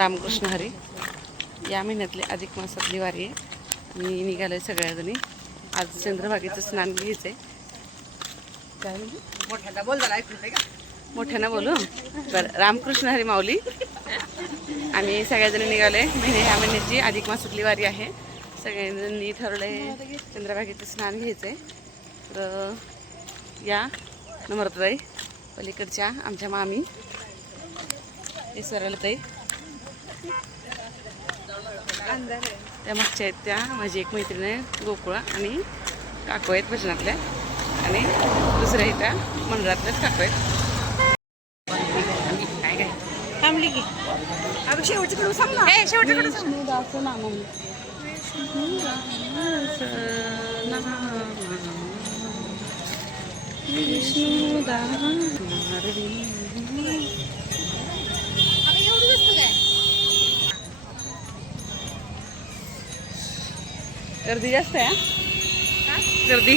रामकृष्ण हरी. या महिन्यातली अधिक मासातली वारी आहे. मी निघालोय सगळ्याजणी. आज चंद्रभागेचं स्नान घ्यायचंय. काय म्हणजे मोठ्याला बोल जरा ऐकून का? मोठ्यानं बोलू. बरं, रामकृष्ण हरी माऊली. आम्ही सगळ्याजणी निघालोय. ह्या महिन्याची अधिक मासातली वारी आहे. सगळ्यांनी ठरवलंय चंद्रभागेचं स्नान घ्यायचंय. तर या नम्रताई, पलीकडच्या आमच्या मामी, हे सरळताई, त्या मागच्या आहेत त्या माझी एक मैत्रीण आहे गोकुळा, आणि काकू आहेत भजनातल्या, आणि दुसऱ्या इथं मंडळातल्याच काकू आहेत. काय काय थांबली की अगं शेवटच्याकडून सांग ना. शेवटच्याकडून विष्णुदास नाम गर्दी जास्त आहे. गर्दी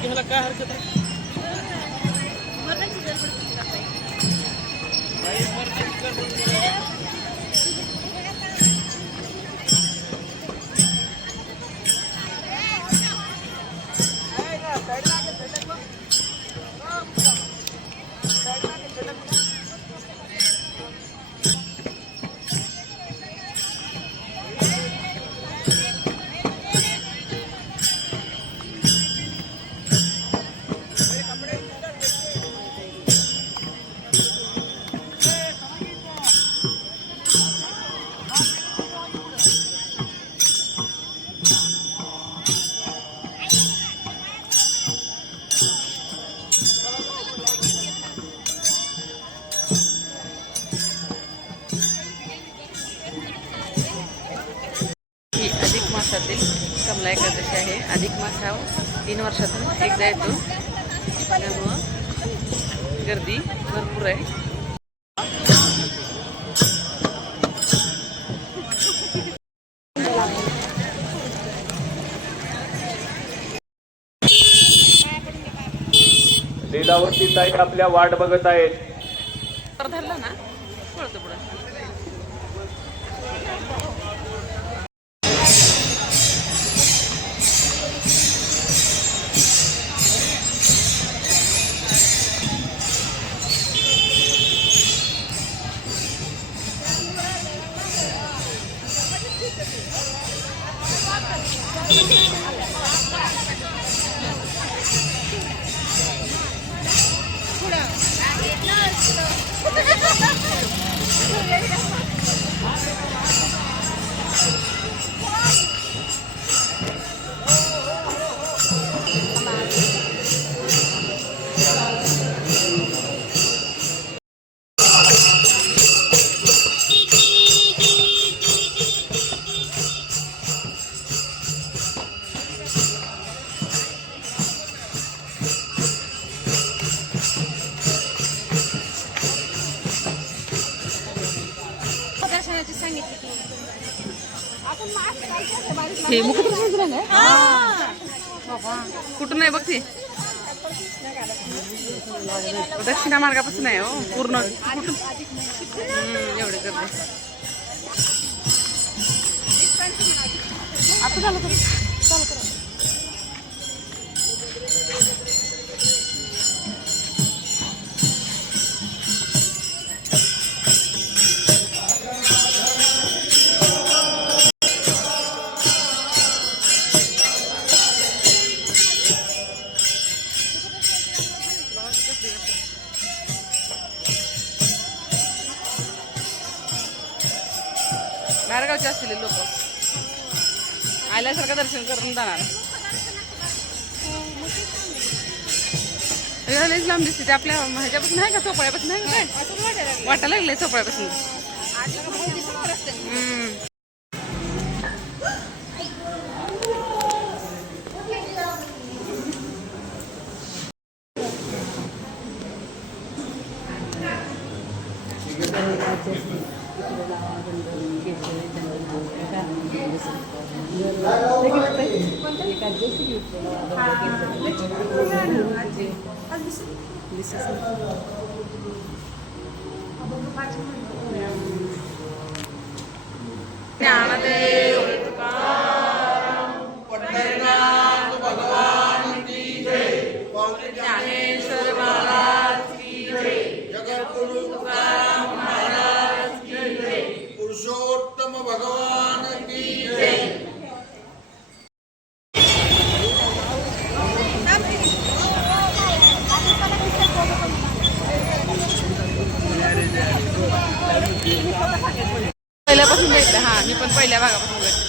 घ्यायला काय हरकत आहे? अधिक मासातील कमला एकादशी आहे. अधिक मास हा 3 वर्षातून एकदा येतो, त्यामुळं गर्दी भरपूर आहे. लीलावती ताई आपल्या वाट बघत आहेत. तर धरलं ना पळतो पुढं. हे मुखदर्शन आहे. कुठून आहे बघ ती. दक्षिणा मार्गापासून आहे हो पूर्ण. कुठून एवढे गर्दी. आता झालं तर चालू करा. बाहेरगावचे असतील लोक, आल्यासारखं दर्शन करून जाणार. लईच लांब दिसते. ते आपल्या ह्याच्यापासून आहे का, चोपड्यापासून आहे का? काय वाटायला लागलंय चोपड्यापासून. Gracias. ज्ञानदेव ज्ञानेश्वर महाराज की जय, जगद्गुरु तुकाराम महाराज की जय, पुरुषोत्तम भगवान की जय. पहिल्यापासून भेटलं. हा, मी पण पहिल्या भागापासून भेटले.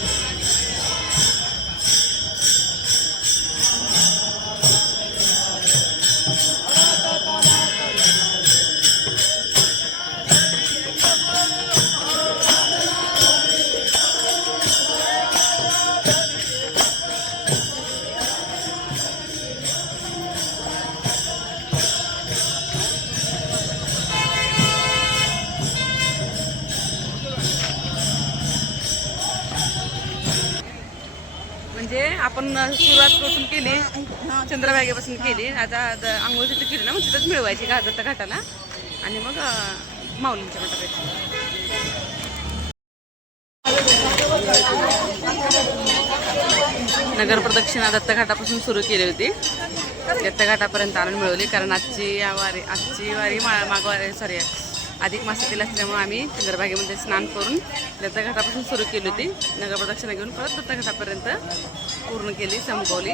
म्हणजे आपण सुरुवात कुठून केली, चंद्रभागेपासून केली. आता आंघोळ तिथे केली ना, मग तिथंच मिळवायची दत्त घाटाला आणि मग माऊलींच्या मठात यायची. नगर प्रदक्षिणा दत्त घाटापासून सुरू केली होती. दत्त घाटापर्यंत आणून मिळवली, कारण आजची वारी मागवारी सॉरी अधिक मासातील असल्यामुळे आम्ही चंद्रभागेमध्ये स्नान करून दत्त घाटापासून सुरू केली होती. नगर प्रदक्षिणा घेऊन परत दत्त घाटापर्यंत पूर्ण केली, संपवली.